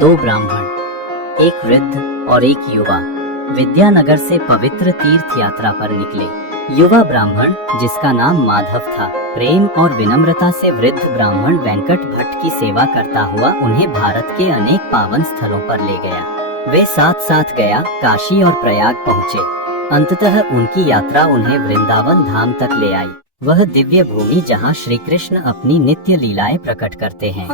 दो ब्राह्मण, एक वृद्ध और एक युवा, विद्यानगर से पवित्र तीर्थ यात्रा पर निकले। युवा ब्राह्मण, जिसका नाम माधव था, प्रेम और विनम्रता से वृद्ध ब्राह्मण वेंकट भट्ट की सेवा करता हुआ उन्हें भारत के अनेक पावन स्थलों पर ले गया। वे साथ साथ गया, काशी और प्रयाग पहुँचे। अंततः उनकी यात्रा उन्हें वृंदावन धाम तक ले आई, वह दिव्य भूमि जहाँ श्री कृष्ण अपनी नित्य लीलाएं प्रकट करते हैं।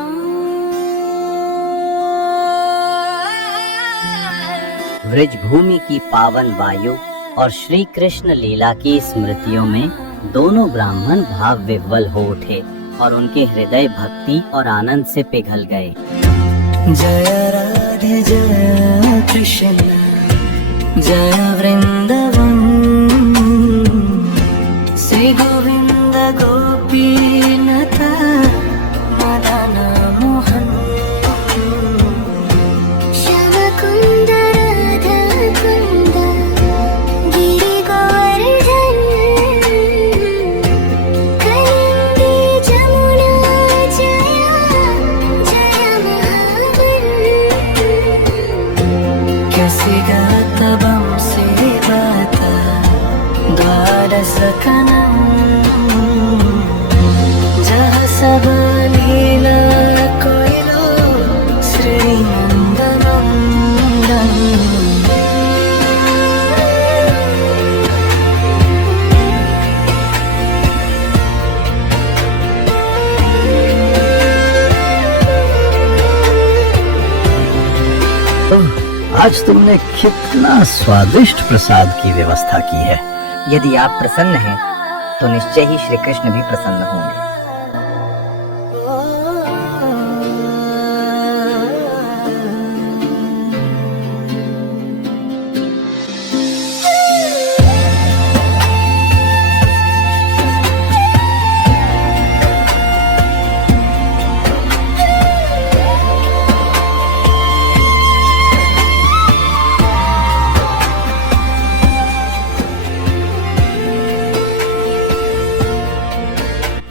ब्रज भूमि की पावन वायु और श्री कृष्ण लीला की स्मृतियों में दोनों ब्राह्मण भाव विह्वल हो उठे और उनके हृदय भक्ति और आनंद से पिघल गए। जय राधे जय कृष्ण जय वृंदावन, श्री गोविंद गोपीनाथ मदन मोहन, श्याम कुंद राधा कुंद गिरि गोवर्धन, कलिंदी जमुना जया जय महावन, कैसे गाता बंसी गाता द्वादश कनम, जहाँ सब लीला कोइलो श्री नंदनंदन। आज तुमने कितना स्वादिष्ट प्रसाद की व्यवस्था की है। यदि आप प्रसन्न हैं तो निश्चय ही श्री कृष्ण भी प्रसन्न होंगे।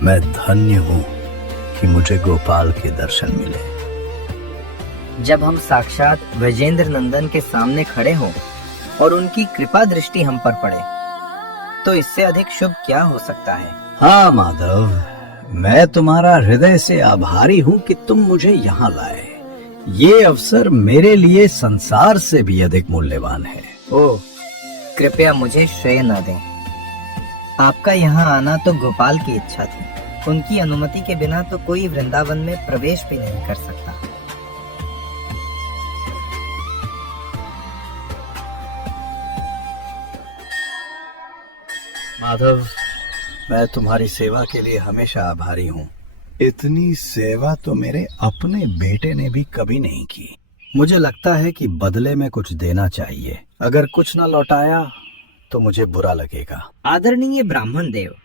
मैं धन्य हूँ कि मुझे गोपाल के दर्शन मिले। जब हम साक्षात विजेंद्र नंदन के सामने खड़े हों और उनकी कृपा दृष्टि हम पर पड़े, तो इससे अधिक शुभ क्या हो सकता है। हाँ माधव, मैं तुम्हारा हृदय से आभारी हूँ कि तुम मुझे यहाँ लाए। ये अवसर मेरे लिए संसार से भी अधिक मूल्यवान है। ओह, कृपया मुझे श्रेय न दें। आपका यहाँ आना तो गोपाल की इच्छा थी। उनकी अनुमति के बिना तो कोई वृंदावन में प्रवेश भी नहीं कर सकता। माधव, मैं तुम्हारी सेवा के लिए हमेशा आभारी हूँ। इतनी सेवा तो मेरे अपने बेटे ने भी कभी नहीं की। मुझे लगता है कि बदले में कुछ देना चाहिए। अगर कुछ न लौटाया तो मुझे बुरा लगेगा। आदरणीय ब्राह्मण देव,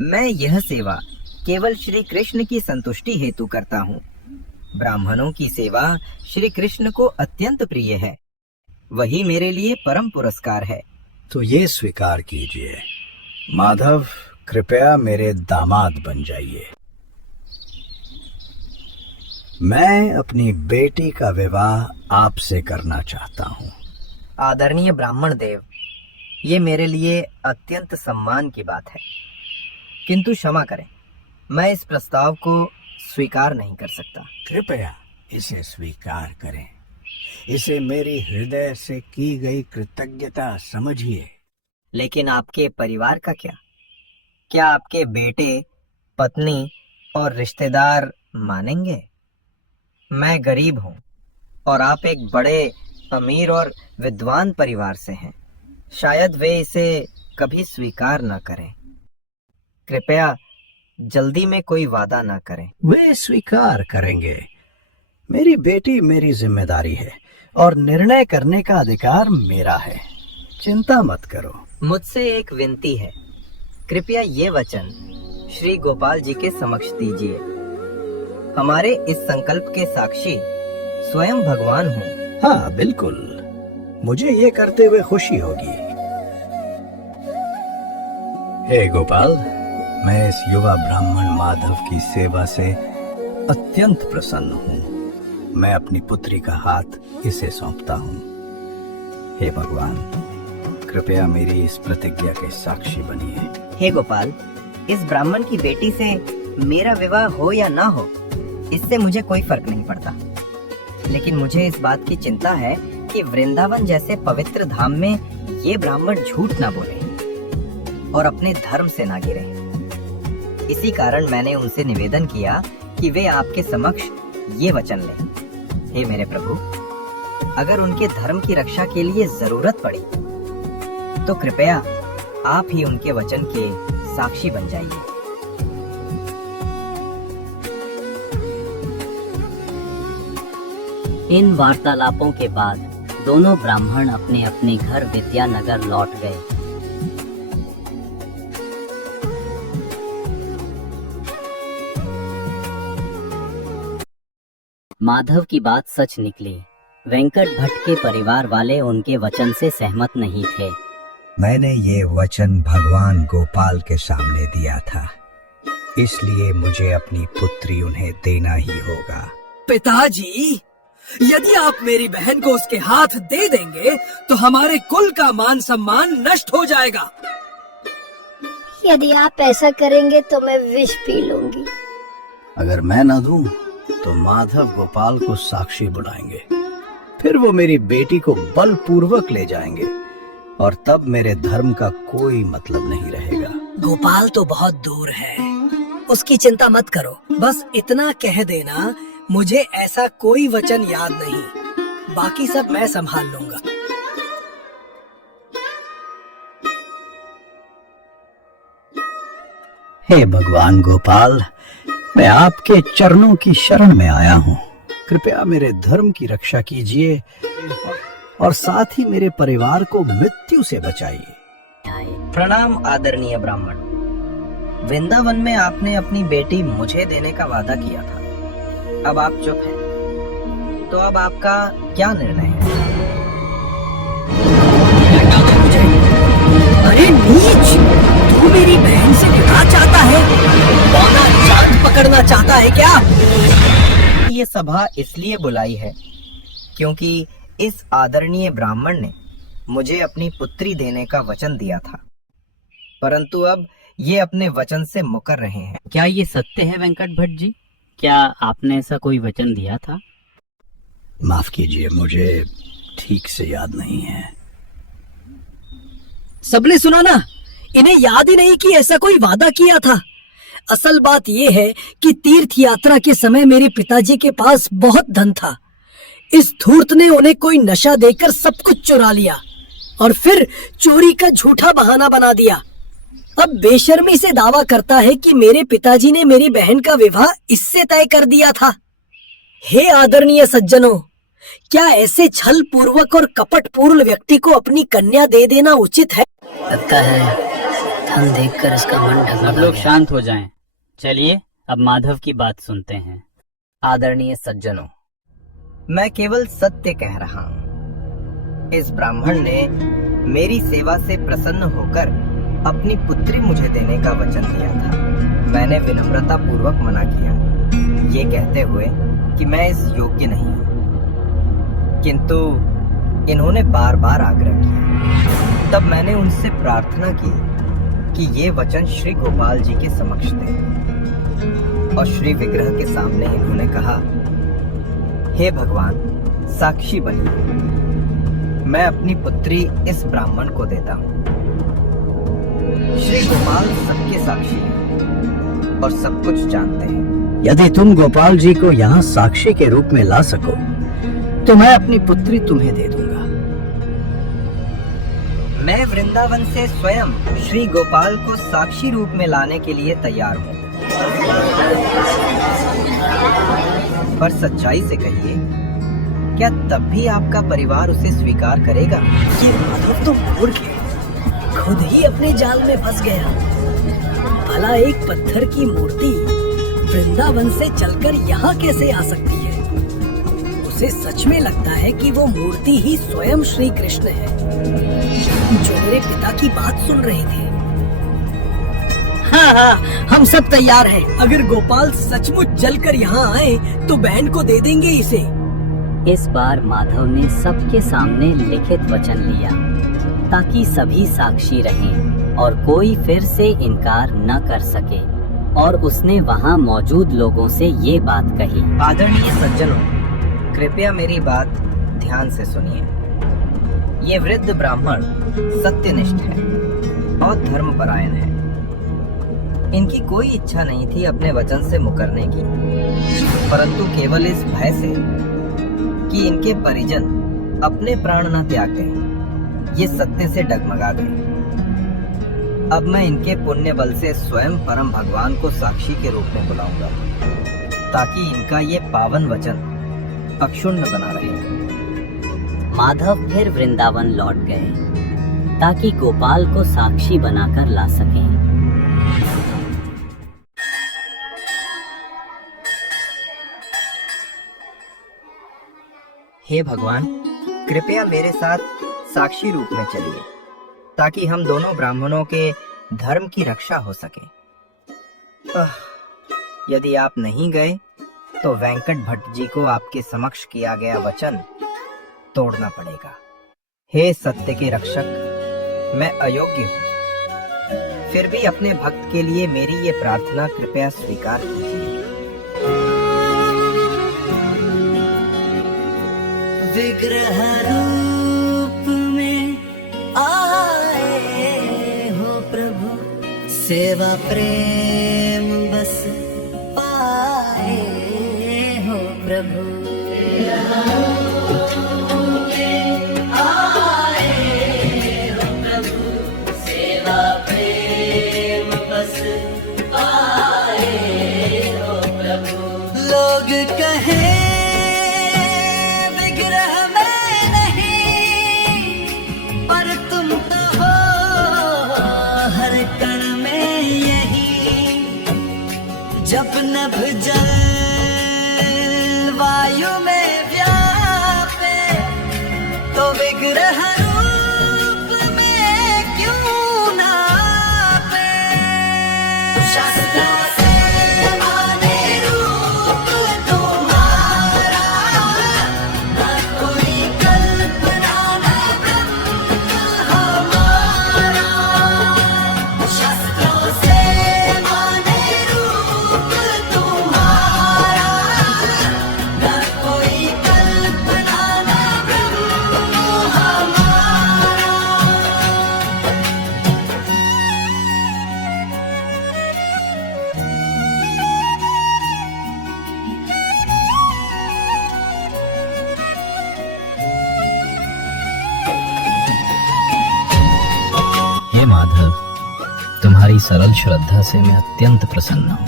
मैं यह सेवा केवल श्री कृष्ण की संतुष्टि हेतु करता हूँ। ब्राह्मणों की सेवा श्री कृष्ण को अत्यंत प्रिय है। वही मेरे लिए परम पुरस्कार है। तो ये स्वीकार कीजिए। माधव, कृपया मेरे दामाद बन जाइए। मैं अपनी बेटी का विवाह आपसे करना चाहता हूँ। आदरणीय ब्राह्मण देव, ये मेरे लिए अत्यंत सम्मान की बात है, किंतु क्षमा करें, मैं इस प्रस्ताव को स्वीकार नहीं कर सकता। कृपया इसे स्वीकार करें। इसे मेरी हृदय से की गई कृतज्ञता समझिए। लेकिन आपके परिवार का क्या? क्या आपके बेटे, पत्नी और रिश्तेदार मानेंगे? मैं गरीब हूँ और आप एक बड़े अमीर और विद्वान परिवार से हैं। शायद वे इसे कभी स्वीकार न करें। कृपया जल्दी में कोई वादा न करें। वे स्वीकार करेंगे। मेरी बेटी मेरी जिम्मेदारी है और निर्णय करने का अधिकार मेरा है। चिंता मत करो। मुझसे एक विनती है, कृपया ये वचन श्री गोपाल जी के समक्ष दीजिए। हमारे इस संकल्प के साक्षी स्वयं भगवान हूँ। हाँ बिल्कुल, मुझे ये करते हुए खुशी होगी। हे गोपाल, मैं इस युवा ब्राह्मण माधव की सेवा से अत्यंत प्रसन्न हूँ। मैं अपनी पुत्री का हाथ इसे सौंपता हूँ। हे भगवान, कृपया मेरी इस प्रतिज्ञा के साक्षी बनिए। हे गोपाल, इस ब्राह्मण की बेटी से मेरा विवाह हो या ना हो, इससे मुझे कोई फर्क नहीं पड़ता। लेकिन मुझे इस बात की चिंता है कि वृंदावन जैसे पवित्र धाम में ये ब्राह्मण झूठ ना बोले और अपने धर्म से ना गिरे। इसी कारण मैंने उनसे निवेदन किया कि वे आपके समक्ष ये वचन लें। हे मेरे प्रभु, अगर उनके धर्म की रक्षा के लिए जरूरत पड़ी तो कृपया आप ही उनके वचन के साक्षी बन जाइए। इन वार्तालापों के बाद दोनों ब्राह्मण अपने अपने घर विद्यानगर लौट गए। माधव की बात सच निकली। वेंकट भट्ट के परिवार वाले उनके वचन से सहमत नहीं थे। मैंने ये वचन भगवान गोपाल के सामने दिया था, इसलिए मुझे अपनी पुत्री उन्हें देना ही होगा। पिताजी, यदि आप मेरी बहन को उसके हाथ दे देंगे तो हमारे कुल का मान सम्मान नष्ट हो जाएगा। यदि आप ऐसा करेंगे तो मैं विष पी लूंगी। अगर मैं न दूं तो माधव गोपाल को साक्षी बुलाएंगे, फिर वो मेरी बेटी को बलपूर्वक ले जाएंगे और तब मेरे धर्म का कोई मतलब नहीं रहेगा। गोपाल तो बहुत दूर है, उसकी चिंता मत करो। बस इतना कह देना, मुझे ऐसा कोई वचन याद नहीं, बाकी सब मैं संभाल लूंगा। हे भगवान गोपाल, मैं आपके चरणों की शरण में आया हूँ। कृपया मेरे धर्म की रक्षा कीजिए और साथ ही मेरे परिवार को मृत्यु से बचाइए। प्रणाम आदरणीय ब्राह्मण। वृंदावन में आपने अपनी बेटी मुझे देने का वादा किया था, अब आप चुप हैं, तो अब आपका क्या निर्णय है? अरे नीच, तू मेरी बहन से विवाह चाहता है? पौना चांद पकड़ना चाहता है क्या? ये सभा इसलिए बुलाई है क्योंकि इस आदरणीय ब्राह्मण ने मुझे अपनी पुत्री देने का वचन दिया था, परंतु अब ये अपने वचन से मुकर रहे हैं। क्या ये सत्य है वेंकट भट्ट जी? क्या आपने ऐसा कोई वचन दिया था? माफ कीजिए, मुझे ठीक से याद नहीं है। सबने सुना ना, इन्हें याद ही नहीं कि ऐसा कोई वादा किया था। असल बात यह है कि तीर्थ यात्रा के समय मेरे पिताजी के पास बहुत धन था। इस धूर्त ने उन्हें कोई नशा देकर सब कुछ चुरा लिया और फिर चोरी का झूठा बहाना बना दिया। अब बेशर्मी से दावा करता है कि मेरे पिताजी ने मेरी बहन का विवाह इससे तय कर दिया था। हे आदरणीय सज्जनों, क्या ऐसे छल पूर्वक और कपट पूर्ण व्यक्ति को अपनी कन्या दे देना उचित है? लगता है धन देखकर इसका मन ढंगा। अब लोग शांत हो जाएं। चलिए अब माधव की बात सुनते हैं। आदरणीय सज्जनों, मैं केवल सत्य कह रहा हूँ। इस ब्राह्मण ने मेरी सेवा से प्रसन्न होकर अपनी पुत्री मुझे देने का वचन दिया था। मैंने विनम्रता पूर्वक मना किया, ये कहते हुए कि मैं इस योग्य नहीं हूँ, किंतु इन्होंने बार बार आग्रह किया। तब मैंने उनसे प्रार्थना की कि ये वचन श्री गोपाल जी के समक्ष दें और श्री विग्रह के सामने इन्होंने कहा, हे भगवान, साक्षी बनिए, मैं अपनी पुत्री इस ब्राह्मण को देता हूँ। श्री गोपाल सबके साक्षी हैं और सब कुछ जानते हैं। यदि तुम गोपाल जी को यहाँ साक्षी के रूप में ला सको तो मैं अपनी पुत्री तुम्हें दे दूंगा। मैं वृंदावन से स्वयं श्री गोपाल को साक्षी रूप में लाने के लिए तैयार हूँ, पर सच्चाई से कहिए, क्या तब भी आपका परिवार उसे स्वीकार करेगा? ये माधव तो मूर्ख है, खुद ही अपने जाल में फंस गया। भला एक पत्थर की मूर्ति वृंदावन से चलकर यहाँ कैसे आ सकती है? उसे सच में लगता है कि वो मूर्ति ही स्वयं श्री कृष्ण है, जो मेरे पिता की बात सुन रहे थे। हाँ, हम सब तैयार हैं। अगर गोपाल सचमुच जलकर यहाँ आए तो बहन को दे देंगे इसे। इस बार माधव ने सबके सामने लिखित वचन लिया ताकि सभी साक्षी रहें और कोई फिर से इनकार न कर सके, और उसने वहां मौजूद लोगों से ये बात कही। आदरणीय सज्जनों, कृपया मेरी बात ध्यान से सुनिए। ये वृद्ध ब्राह्मण सत्यनिष्ठ है और धर्मपरायण है। इनकी कोई इच्छा नहीं थी अपने वचन से मुकरने की, परंतु केवल इस भय से कि इनके परिजन अपने प्राण न त्याग दें, ये सत्य से डगमगा गए। अब मैं इनके पुण्य बल से स्वयं परम भगवान को साक्षी के रूप में बुलाऊंगा, ताकि इनका ये पावन वचन अक्षुण्ण बना रहे। माधव फिर वृंदावन लौट गए ताकि गोपाल को साक्षी बनाकर ला सकें। हे भगवान, कृपया मेरे साथ साक्षी रूप में चलिए, ताकि हम दोनों ब्राह्मणों के धर्म की रक्षा हो सके। यदि आप नहीं गए तो वेंकट भट्ट जी को आपके समक्ष किया गया वचन तोड़ना पड़ेगा। हे सत्य के रक्षक, मैं अयोग्य हूँ, फिर भी अपने भक्त के लिए मेरी ये प्रार्थना कृपया स्वीकार कीजिए। विग्रह रूप में आए हो प्रभु, सेवा प्रेम बस पाए हो प्रभु। लोग कहे विग्रह में नहीं, पर तुम तो हो हर कण में यही। जब नभ जल वायु में व्यापे, तो विग्रह रूप में क्यों ना पे। शास्त्रों से हे माधव, तुम्हारी सरल श्रद्धा से मैं अत्यंत प्रसन्न हूं,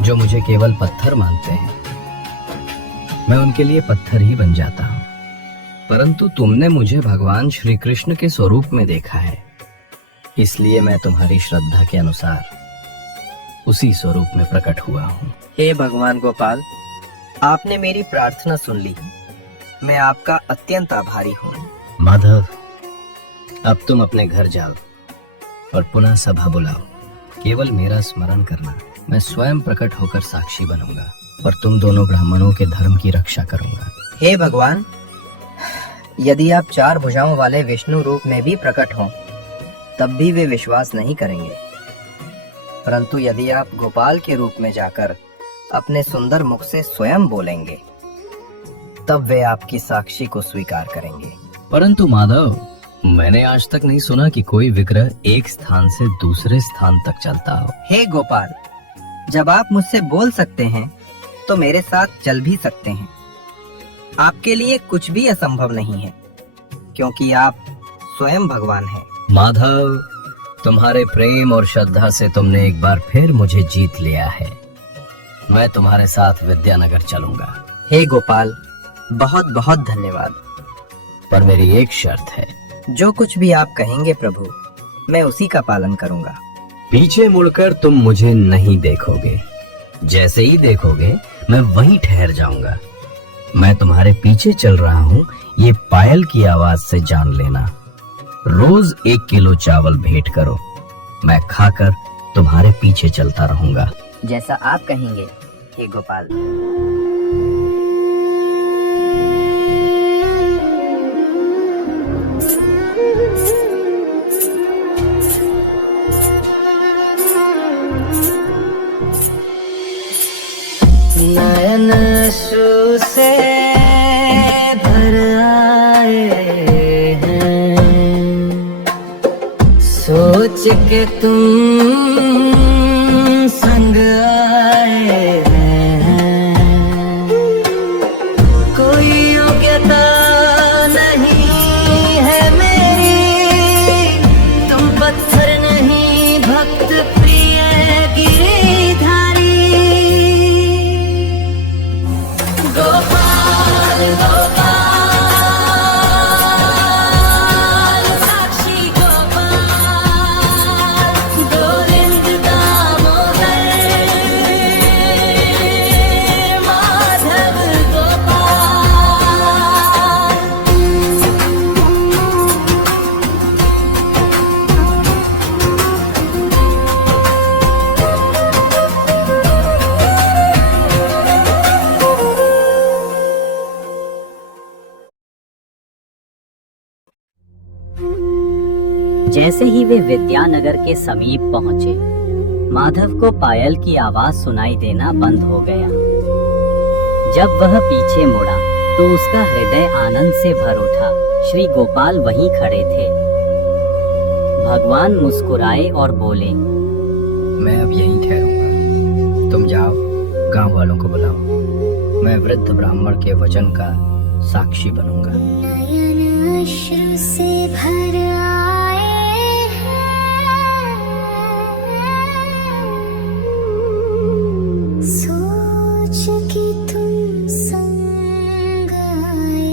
जो मुझे केवल पत्थर मानते हैं। मैं उनके लिए पत्थर ही बन जाता हूं, परंतु तुमने मुझे भगवान श्री कृष्ण के स्वरूप में देखा है, इसलिए मैं तुम्हारी श्रद्धा के अनुसार उसी स्वरूप में प्रकट हुआ हूं। हे भगवान गोपाल, आपने मेरी प्रार्थना सुन ली। मैं आपका अत्यंत आभारी हूँ। माधव, अब तुम अपने घर जाओ और पुनः सभा बुलाओ। केवल मेरा स्मरण करना, मैं स्वयं प्रकट होकर साक्षी बनूंगा और तुम दोनों ब्राह्मणों के धर्म की रक्षा करूंगा। हे भगवान, यदि आप 4 भुजाओं वाले विष्णु रूप में भी प्रकट हों, तब भी वे विश्वास नहीं करेंगे, परंतु यदि आप गोपाल के रूप में जाकर अपने सुंदर मुख से स्वयं बोलेंगे, तब वे आपकी साक्षी को स्वीकार करेंगे। परंतु माधव, मैंने आज तक नहीं सुना कि कोई विग्रह एक स्थान से दूसरे स्थान तक चलता हो। हे गोपाल, जब आप मुझसे बोल सकते हैं तो मेरे साथ चल भी सकते हैं। आपके लिए कुछ भी असंभव नहीं है, क्योंकि आप स्वयं भगवान हैं। माधव, तुम्हारे प्रेम और श्रद्धा से तुमने एक बार फिर मुझे जीत लिया है। मैं तुम्हारे साथ विद्यानगर चलूंगा। हे गोपाल, बहुत बहुत धन्यवाद। पर मेरी एक शर्त है। जो कुछ भी आप कहेंगे प्रभु, मैं उसी का पालन करूंगा। पीछे मुड़कर तुम मुझे नहीं देखोगे। जैसे ही देखोगे मैं वहीं ठहर जाऊंगा। मैं तुम्हारे पीछे चल रहा हूँ, ये पायल की आवाज से जान लेना। रोज 1 किलो चावल भेंट करो, मैं खाकर तुम्हारे पीछे चलता रहूंगा। जैसा आप कहेंगे हे गोपाल। नयन अश्रु से भर आए हैं, सोच के तुम संग आए हैं। कोई योग्यता नहीं है मेरी, तुम पत्थर नहीं भक्त प्रिय गिरिधारी। गोपाल गोपाल साक्षी गोपाल, गोविंद दामोदर माधव गोपाल। जैसे ही वे विद्यानगर के समीप पहुंचे, माधव को पायल की आवाज सुनाई देना बंद हो गया। जब वह पीछे मुड़ा तो उसका हृदय आनंद से भर उठा। श्री गोपाल वहीं खड़े थे। भगवान मुस्कुराए और बोले, मैं अब यहीं ठहरूंगा, तुम जाओ गांव वालों को बुलाओ, मैं वृद्ध ब्राह्मण के वचन का साक्षी बनूंगा। नयन अश्रु से भर आए हैं, सोच के तुम संग आए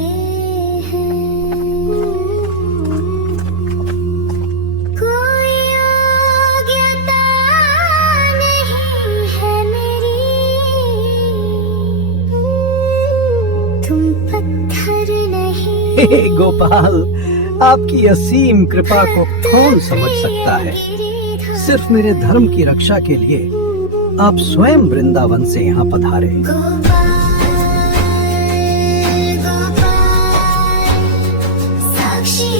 हैं। कोई योग्यता नहीं है मेरी, तुम पत्थर नहीं। हे गोपाल, आपकी असीम कृपा को कौन समझ सकता है। सिर्फ मेरे धर्म की रक्षा के लिए आप स्वयं वृंदावन से यहाँ पधारे। गोपाल गोपाल साक्षी